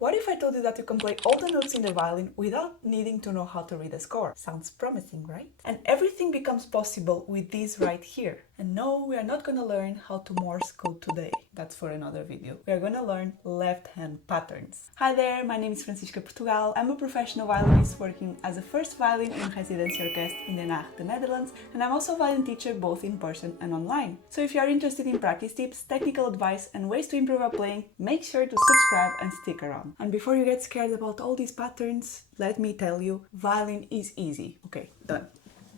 What if I told you that you can play all the notes in the violin without needing to know how to read a score? Sounds promising, right? And everything becomes possible with this right here. And no, we are not going to learn how to Morse code today. That's for another video. We are going to learn left-hand patterns. Hi there, my name is Francisca Portugal. I'm a professional violinist working as a first violin in residency orchestra in Den Haag, the Netherlands, and I'm also a violin teacher both in person and online. So if you are interested in practice tips, technical advice, and ways to improve our playing, make sure to subscribe and stick around. And before you get scared about all these patterns, let me tell you, violin is easy. Okay, done.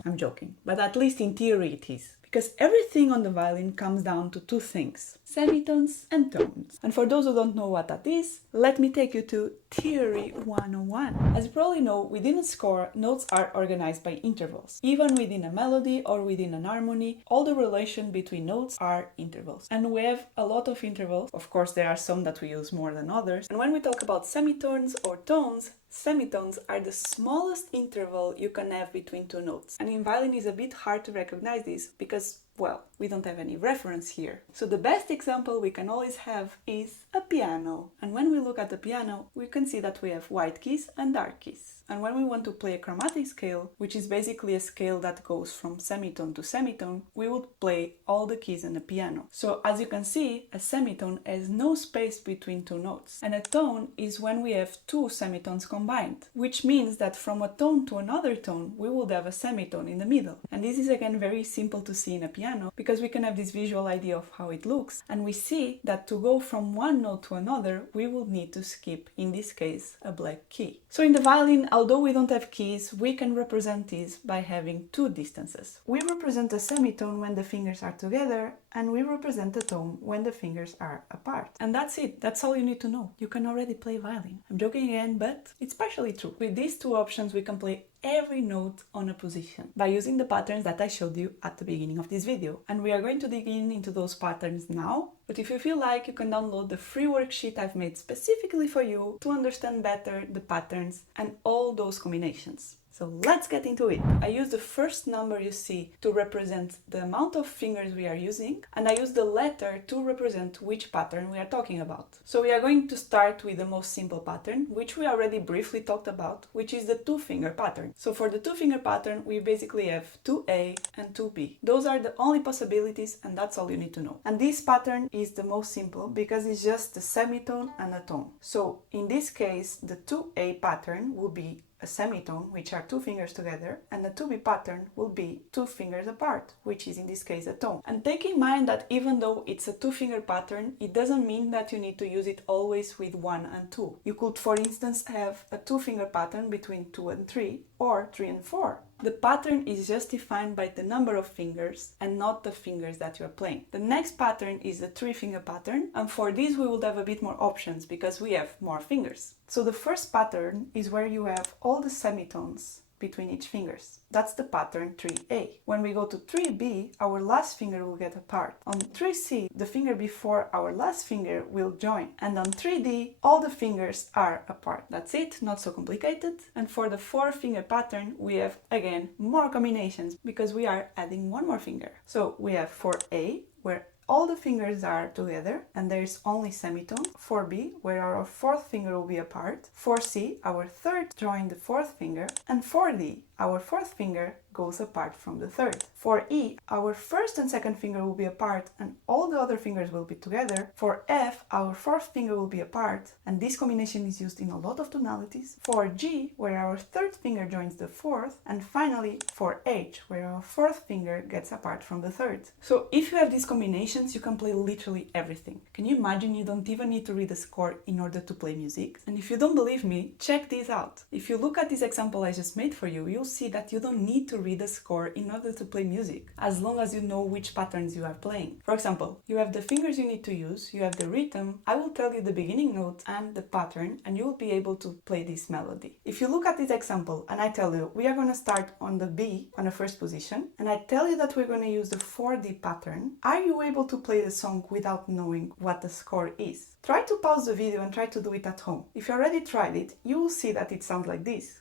I'm joking, but at least in theory it is. Because everything on the violin comes down to two things, semitones and tones. And for those who don't know what that is, let me take you to Theory 101. As you probably know, within a score, notes are organized by intervals. Even within a melody or within an harmony, all the relation between notes are intervals. And we have a lot of intervals. Of course, there are some that we use more than others. And when we talk about semitones or tones, semitones are the smallest interval you can have between two notes. And in violin it's a bit hard to recognize this because, well, we don't have any reference here. So the best example we can always have is a piano. And when we look at the piano, we can see that we have white keys and dark keys. And when we want to play a chromatic scale, which is basically a scale that goes from semitone to semitone, we would play all the keys in the piano. So as you can see, a semitone has no space between two notes. And a tone is when we have two semitones combined, which means that from a tone to another tone, we would have a semitone in the middle. And this is again very simple to see in a piano because we can have this visual idea of how it looks. And we see that to go from one note to another, we would need to skip, in this case, a black key. So in the violin, although we don't have keys, we can represent this by having two distances. We represent a semitone when the fingers are together, and we represent a tone when the fingers are apart. And that's it. That's all you need to know. You can already play violin. I'm joking again, but it's partially true. With these two options, we can play every note on a position by using the patterns that I showed you at the beginning of this video. And we are going to dig into those patterns now. But if you feel like, you can download the free worksheet I've made specifically for you to understand better the patterns and all those combinations. So let's get into it. I use the first number you see to represent the amount of fingers we are using, and I use the letter to represent which pattern we are talking about. So we are going to start with the most simple pattern, which we already briefly talked about, which is the two-finger pattern. So for the two-finger pattern, we basically have 2A and 2B. Those are the only possibilities, and that's all you need to know. And this pattern is the most simple because it's just a semitone and a tone. So in this case, the 2A pattern will be a semitone, which are two fingers together, and the 2B pattern will be two fingers apart, which is in this case a tone. And take in mind that even though it's a two-finger pattern, it doesn't mean that you need to use it always with 1 and 2. You could, for instance, have a two-finger pattern between 2 and 3, or 3 and 4. The pattern is just defined by the number of fingers and not the fingers that you are playing. The next pattern is the three-finger pattern, and for this we would have a bit more options because we have more fingers. So the first pattern is where you have all the semitones between each fingers. That's the pattern 3A. When we go to 3B, our last finger will get apart. On 3C, the finger before our last finger will join. And on 3D, all the fingers are apart. That's it, not so complicated. And for the four-finger pattern, we have, again, more combinations because we are adding one more finger. So we have 4A, where all the fingers are together and there is only semitone. 4B, where our fourth finger will be apart. 4C, our third join the fourth finger. And 4D, our fourth finger goes apart from the third. For E, our first and second finger will be apart and all the other fingers will be together. For F, our fourth finger will be apart, and this combination is used in a lot of tonalities. For G, where our third finger joins the fourth, and finally for H, where our fourth finger gets apart from the third. So if you have these combinations, you can play literally everything. Can you imagine you don't even need to read a score in order to play music? And if you don't believe me, check this out. If you look at this example I just made for you, you'll see that you don't need to read a score in order to play music, as long as you know which patterns you are playing. For example, you have the fingers you need to use, you have the rhythm, I will tell you the beginning note and the pattern, and you will be able to play this melody. If you look at this example and I tell you we are going to start on the B, on the first position, and I tell you that we're going to use the 4D pattern, are you able to play the song without knowing what the score is? Try to pause the video and try to do it at home. If you already tried it, you will see that it sounds like this.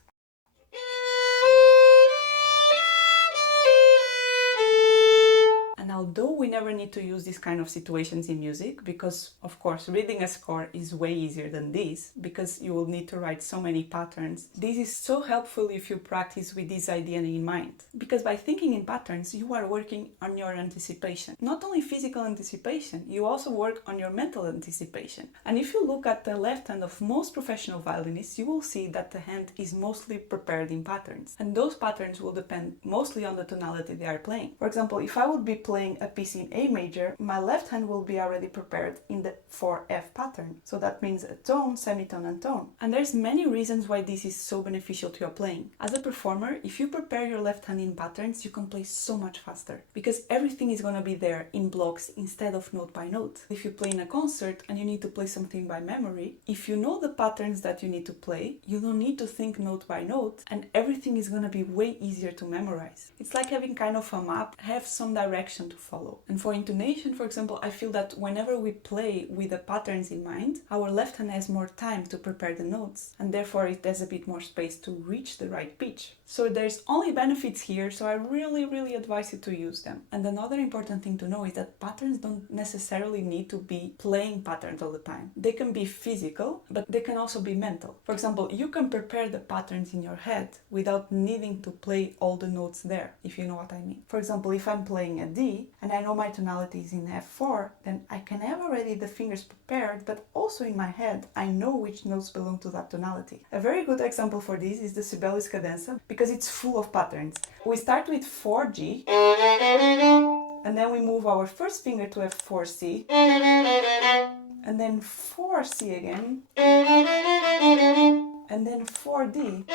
although we never need to use these kind of situations in music, because of course reading a score is way easier than this, because you will need to write so many patterns. This is so helpful if you practice with this idea in mind, because by thinking in patterns, you are working on your anticipation. Not only physical anticipation, you also work on your mental anticipation. And if you look at the left hand of most professional violinists, you will see that the hand is mostly prepared in patterns. And those patterns will depend mostly on the tonality they are playing. For example, if I would be playing a piece in A major, my left hand will be already prepared in the 4F pattern. So that means a tone, semitone, and tone. And there's many reasons why this is so beneficial to your playing. As a performer, if you prepare your left hand in patterns, you can play so much faster, because everything is going to be there in blocks instead of note by note. If you play in a concert and you need to play something by memory, if you know the patterns that you need to play, you don't need to think note by note, and everything is going to be way easier to memorize. It's like having kind of a map, have some direction to follow. And for intonation, for example, I feel that whenever we play with the patterns in mind, our left hand has more time to prepare the notes, and therefore it has a bit more space to reach the right pitch. So there's only benefits here, so I really advise you to use them. And another important thing to know is that patterns don't necessarily need to be playing patterns all the time. They can be physical, but they can also be mental. For example, you can prepare the patterns in your head without needing to play all the notes there, if you know what I mean. For example, if I'm playing a D and I know my tonality is in F4, then I can have already the fingers prepared, but also in my head I know which notes belong to that tonality. A very good example for this is the Sibelius cadenza, because it's full of patterns. We start with 4G, and then we move our first finger to F4C, and then 4C again, and then 4D.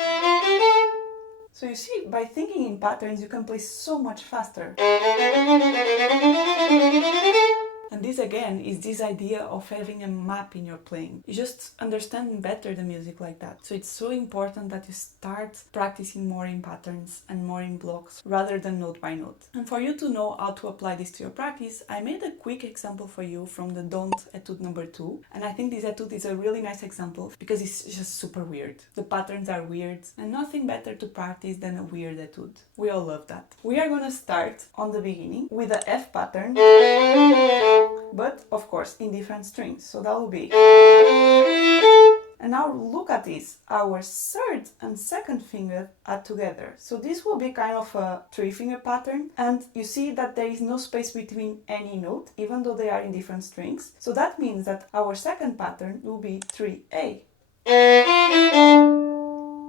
So you see, by thinking in patterns, you can play so much faster. And this again is this idea of having a map in your playing. You just understand better the music like that. So it's so important that you start practicing more in patterns and more in blocks rather than note by note. And for you to know how to apply this to your practice, I made a quick example for you from the Don't Etude number 2. And I think this etude is a really nice example because it's just super weird. The patterns are weird, and nothing better to practice than a weird etude. We all love that. We are gonna start on the beginning with the F pattern, but of course in different strings. So that will be. And now look at this. Our third and second finger are together. So this will be kind of a 3-finger pattern. And you see that there is no space between any note, even though they are in different strings. So that means that our second pattern will be 3A.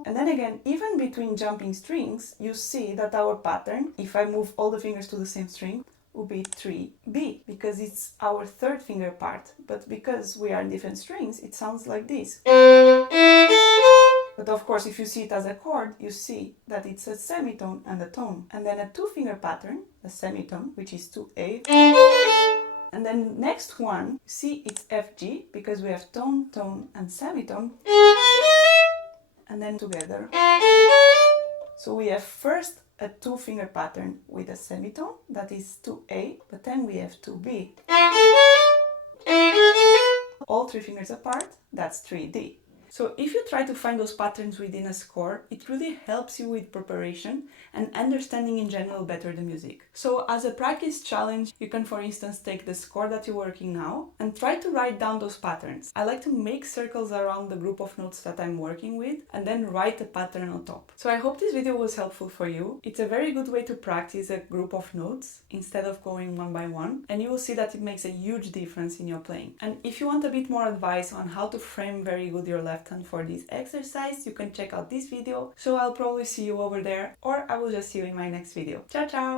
And then again, even between jumping strings, you see that our pattern, if I move all the fingers to the same string, will be 3B, because it's our third finger part. But because we are in different strings, it sounds like this. But of course, if you see it as a chord, you see that it's a semitone and a tone. And then a 2-finger pattern, a semitone, which is 2A. And then next one, you see it's FG, because we have tone, tone, and semitone. And then together. So we have first a 2-finger pattern with a semitone, that is 2A, but then we have 2B. All 3 fingers apart, that's 3D. So if you try to find those patterns within a score, it really helps you with preparation and understanding in general better the music. So as a practice challenge, you can for instance take the score that you're working now and try to write down those patterns. I like to make circles around the group of notes that I'm working with and then write a pattern on top. So I hope this video was helpful for you. It's a very good way to practice a group of notes instead of going one by one, and you will see that it makes a huge difference in your playing. And if you want a bit more advice on how to frame very good your left hand for this exercise, you can check out this video. So I'll probably see you over there, or I will just see you in my next video. Ciao, ciao!